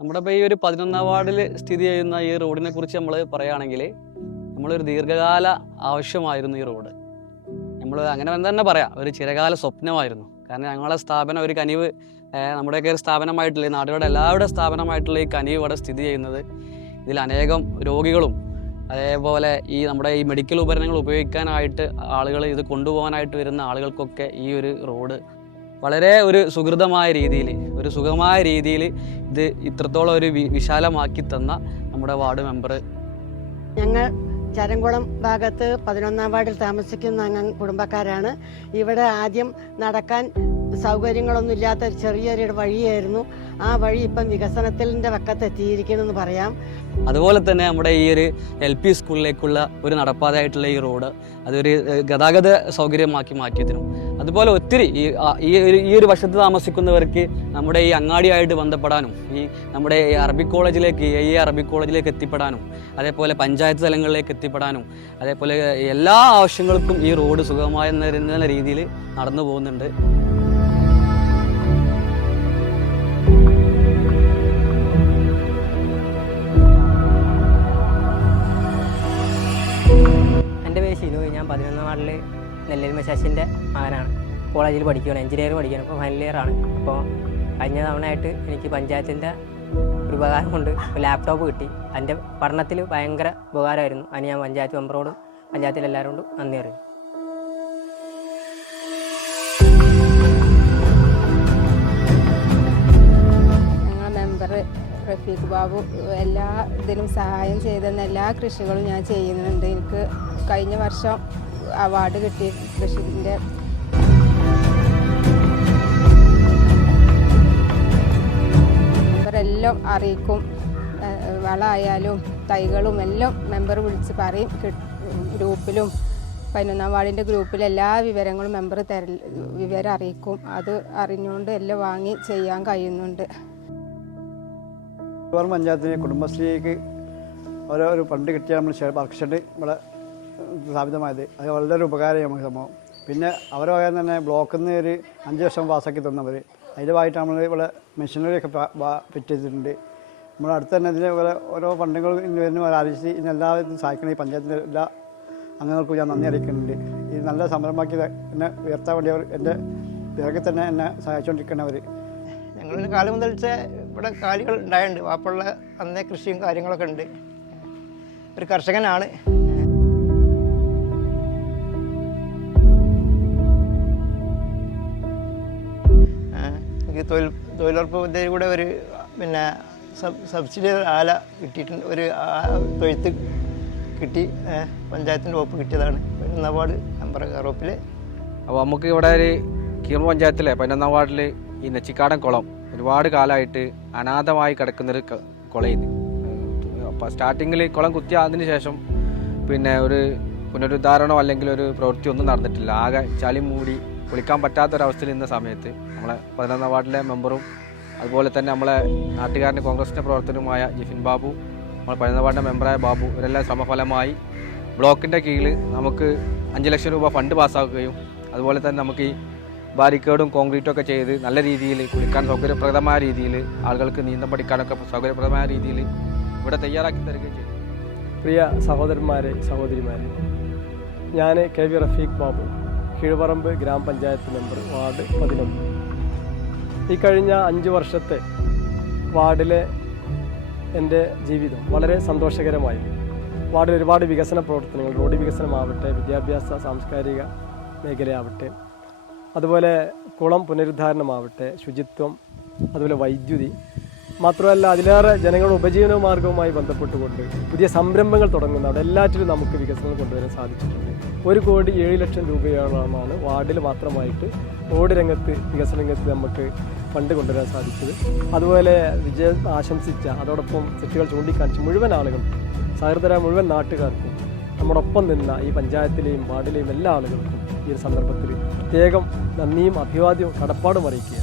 നമ്മുടെ ഇപ്പോൾ ഈ ഒരു പതിനൊന്നാം വാർഡിൽ സ്ഥിതി ചെയ്യുന്ന ഈ റോഡിനെ കുറിച്ച് നമ്മൾ പറയുകയാണെങ്കിൽ നമ്മളൊരു ദീർഘകാല ആവശ്യമായിരുന്നു ഈ റോഡ്. നമ്മൾ അങ്ങനെ തന്നെ പറയാം. ഒരു ചിരകാല സ്വപ്നമായിരുന്നു. കാരണം ഞങ്ങളെ സ്ഥാപനം ഒരു കനിവ് നമ്മുടെയൊക്കെ ഒരു സ്ഥാപനമായിട്ടുള്ള നാടുകളുടെ എല്ലാവരുടെ സ്ഥാപനമായിട്ടുള്ള ഈ കനിവ് ഇവിടെ സ്ഥിതി ചെയ്യുന്നത്. ഇതിൽ അനേകം രോഗികളും അതേപോലെ ഈ നമ്മുടെ ഈ മെഡിക്കൽ ഉപകരണങ്ങൾ ഉപയോഗിക്കാനായിട്ട് ആളുകൾ ഇത് കൊണ്ടുപോകാനായിട്ട് വരുന്ന ആളുകൾക്കൊക്കെ ഈ ഒരു റോഡ് വളരെ ഒരു സുഹൃതമായ രീതിയിൽ ഒരു സുഖമായ രീതിയിൽ ഇത് ഇത്രത്തോളം ഒരു വിശാലമാക്കി തന്ന നമ്മുടെ വാർഡ് മെമ്പർ ഞങ്ങൾ ചരംകുളം ഭാഗത്ത് പതിനൊന്നാം വാർഡിൽ താമസിക്കുന്ന അംഗ കുടുംബക്കാരാണ്. ഇവിടെ ആദ്യം നടക്കാൻ സൗകര്യങ്ങളൊന്നും ഇല്ലാത്ത ഒരു ചെറിയൊരു വഴിയായിരുന്നു. ആ വഴി ഇപ്പം വികസനത്തിന്റെ വക്കത്ത് എത്തിയിരിക്കണമെന്ന് പറയാം. അതുപോലെ തന്നെ നമ്മുടെ ഈ ഒരു എൽ പി സ്കൂളിലേക്കുള്ള ഒരു നടപ്പാതയായിട്ടുള്ള ഈ റോഡ് അതൊരു ഗതാഗത സൗകര്യമാക്കി മാറ്റിയതിനും അതുപോലെ ഒത്തിരി ഈ ഈ ഒരു വശത്ത് താമസിക്കുന്നവർക്ക് നമ്മുടെ ഈ അങ്ങാടിയായിട്ട് ബന്ധപ്പെടാനും ഈ നമ്മുടെ അറബിക് കോളേജിലേക്ക് എ ഈ അറബിക് കോളേജിലേക്ക് എത്തിപ്പെടാനും അതേപോലെ പഞ്ചായത്ത് തലങ്ങളിലേക്ക് എത്തിപ്പെടാനും അതേപോലെ എല്ലാ ആവശ്യങ്ങൾക്കും ഈ റോഡ് സുഗമമായ എന്ന രീതിയിൽ നടന്നു പോകുന്നുണ്ട്. എന്റെ പേര് ഷിനു. ഞാൻ പതിനൊന്നാം വാർഡിൽ നെല്ലേരി ശശിന്റെ മകനാണ്. കോളേജിൽ പഠിക്കുകയാണ് എഞ്ചിനീയർ പഠിക്കുകയാണ് ഇപ്പോൾ ഫൈനൽ ഇയർ ആണ്. അപ്പോൾ കഴിഞ്ഞ തവണയായിട്ട് എനിക്ക് പഞ്ചായത്തിന്റെ ഒരു ഉപകാരം കൊണ്ട് ലാപ്ടോപ്പ് കിട്ടി. എന്റെ പഠനത്തിൽ ഭയങ്കര ഉപകാരമായിരുന്നു. അതിന് ഞാൻ പഞ്ചായത്ത് മെമ്പറോടും പഞ്ചായത്തിലെ എല്ലാവരോടും നന്ദി അറിയും. മെമ്പർ റഫീഖ് ബാബു എല്ലാ ഇതിലും സഹായം ചെയ്തെന്ന എല്ലാ കൃഷികളും ഞാൻ ചെയ്യുന്നുണ്ട്. എനിക്ക് കഴിഞ്ഞ വർഷം അവാർഡ് കിട്ടി കൃഷിന്റെ എല്ലാം അറിയിക്കും. വളമായാലും തൈകളും എല്ലാം മെമ്പർ വിളിച്ച് പറയും. ഗ്രൂപ്പിലും പതിനൊന്നാം വാർഡിന്റെ ഗ്രൂപ്പിൽ എല്ലാ വിവരങ്ങളും മെമ്പർ തര വിവരം അറിയിക്കും. അത് അറിഞ്ഞുകൊണ്ട് എല്ലാം വാങ്ങി ചെയ്യാൻ കഴിയുന്നുണ്ട്. പഞ്ചായത്തിന് കുടുംബശ്രീക്ക് ഓരോ ഒരു ഫണ്ട് കിട്ടിയ നമ്മൾ വർക്ക് ഷെഡ് ഇവിടെ സ്ഥാപിതമായത്. അത് വളരെ ഉപകാരമായി നമുക്ക് സംഭവം പിന്നെ അവരെ തന്നെ ബ്ലോക്കിൽ നിന്ന് ഒരു അഞ്ച് വർഷം പാസ്സാക്കി തന്നവർ അതിന്റെ ഭാഗമായിട്ട് നമ്മൾ ഇവിടെ മെഷീനറി ഒക്കെ ഫിറ്റ് ചെയ്തിട്ടുണ്ട് നമ്മുടെ അടുത്ത് തന്നെ ഇതിന് ഇവിടെ ഓരോ ഫണ്ടുകൾ ഇന്ന് വരുന്ന ആലോചിച്ച് എല്ലാവരും സഹായിക്കണം ഈ പഞ്ചായത്തിന്റെ എല്ലാ അംഗങ്ങൾക്കും ഞാൻ നന്ദി അറിയിക്കുന്നുണ്ട്. ഇത് നല്ല സംരംഭമാക്കി എന്നെ ഉയർത്താൻ വേണ്ടി അവർ എന്റെ പിറകെ തന്നെ എന്നെ സഹായിച്ചുകൊണ്ടിരിക്കുന്നവർ ഞങ്ങൾ കാലം മുതൽ ഇവിടെ കാലികൾ ഉണ്ടായിട്ടുണ്ട്. വാപ്പുള്ള അന്നേ കൃഷിയും കാര്യങ്ങളൊക്കെ ഉണ്ട്. ഒരു കർഷകനാണ്. തൊഴിൽ തൊഴിലുറപ്പ് പദ്ധതി കൂടെ ഒരു പിന്നെ സബ് സബ്സിഡി ആല കിട്ടിയിട്ടുണ്ട്. ഒരു തൊഴുത്ത് കിട്ടി പഞ്ചായത്തിന്റെ വകുപ്പ് കിട്ടിയതാണ്. പതിനൊന്നാം വാർഡ് നമ്പർ കറോപ്പിൽ അപ്പോൾ നമുക്ക് ഇവിടെ ഒരു കീർമ പഞ്ചായത്തിലെ പതിനൊന്നാം വാർഡിൽ ഈ നെച്ചിക്കാടൻ കുളം ഒരുപാട് കാലമായിട്ട് അനാഥമായി കിടക്കുന്നൊരു കുളയിന് അപ്പോൾ സ്റ്റാർട്ടിങ്ങിൽ കുളം കുത്തിയ അതിന് ശേഷം പിന്നെ ഒരു പുനരുദ്ധാരണോ അല്ലെങ്കിൽ ഒരു പ്രവൃത്തി ഒന്നും നടന്നിട്ടില്ല. ആകെ ചളി മൂടി കുളിക്കാൻ പറ്റാത്തൊരവസ്ഥയിൽ നിന്ന സമയത്ത് നമ്മളെ പതിനൊന്നാം വാർഡിലെ മെമ്പറും അതുപോലെ തന്നെ നമ്മളെ നാട്ടുകാരന്റെ കോൺഗ്രസിന്റെ പ്രവർത്തനവുമായ ജിഫിൻ ബാബു നമ്മൾ പതിനൊന്നാം വാർഡിന്റെ മെമ്പറായ ബാബു ഇവരെല്ലാം ശ്രമഫലമായി ബ്ലോക്കിന്റെ കീഴിൽ നമുക്ക് അഞ്ച് ലക്ഷം രൂപ ഫണ്ട് പാസ്സാക്കുകയും അതുപോലെ തന്നെ നമുക്ക് ഈ ബാരിക്കേഡും കോൺക്രീറ്റും ഒക്കെ ചെയ്ത് നല്ല രീതിയിൽ കുളിക്കാൻ സൗകര്യപ്രദമായ രീതിയിൽ ആളുകൾക്ക് നീന്തം പഠിക്കാനൊക്കെ സൗകര്യപ്രദമായ രീതിയിൽ ഇവിടെ തയ്യാറാക്കി തരികയും ചെയ്തു. പ്രിയ സഹോദരന്മാരെ സഹോദരിമാരെ ഞാൻ കെ വി റഫീഖ് ബാബു. കീഴ്പറമ്പ് ഗ്രാമപഞ്ചായത്ത് മെമ്പർ വാർഡ് പതിനൊന്ന്. ഈ കഴിഞ്ഞ അഞ്ച് വർഷത്തെ വാർഡിലെ എന്റെ ജീവിതം വളരെ സന്തോഷകരമായിരുന്നു വാർഡിൽ ഒരുപാട് വികസന പ്രവർത്തനങ്ങൾ റോഡ് വികസനമാവട്ടെ വിദ്യാഭ്യാസ സാംസ്കാരിക മേഖലയാവട്ടെ അതുപോലെ കുളം പുനരുദ്ധാരണമാവട്ടെ ശുചിത്വം അതുപോലെ വൈദ്യുതി മാത്രമല്ല അതിലേറെ ജനങ്ങളുടെ ഉപജീവന മാർഗവുമായി ബന്ധപ്പെട്ടുകൊണ്ട് പുതിയ സംരംഭങ്ങൾ തുടങ്ങുന്ന അവിടെ എല്ലാറ്റിലും നമുക്ക് വികസനം കൊണ്ടുവരാൻ സാധിച്ചിട്ടുണ്ട്. ഒരു കോടി ഏഴ് ലക്ഷം രൂപയോളമാണ് വാർഡിൽ മാത്രമായിട്ട് റോഡ് രംഗത്ത് വികസന രംഗത്ത് നമുക്ക് ഫണ്ട് കൊണ്ടുവരാൻ സാധിച്ചത്. അതുപോലെ വിജയം ആശംസിച്ച അതോടൊപ്പം തെറ്റുകൾ ചൂണ്ടിക്കാണിച്ച മുഴുവൻ ആളുകളും സഹൃദരായ മുഴുവൻ നാട്ടുകാർക്കും നമ്മോടൊപ്പം നിന്ന ഈ പഞ്ചായത്തിലെയും വാർഡിലെയും എല്ലാ ആളുകൾക്കും ഈ ഒരു സന്ദർഭത്തിൽ പ്രത്യേകം നന്ദിയും അഭിവാദ്യവും കടപ്പാടും അറിയിക്കുക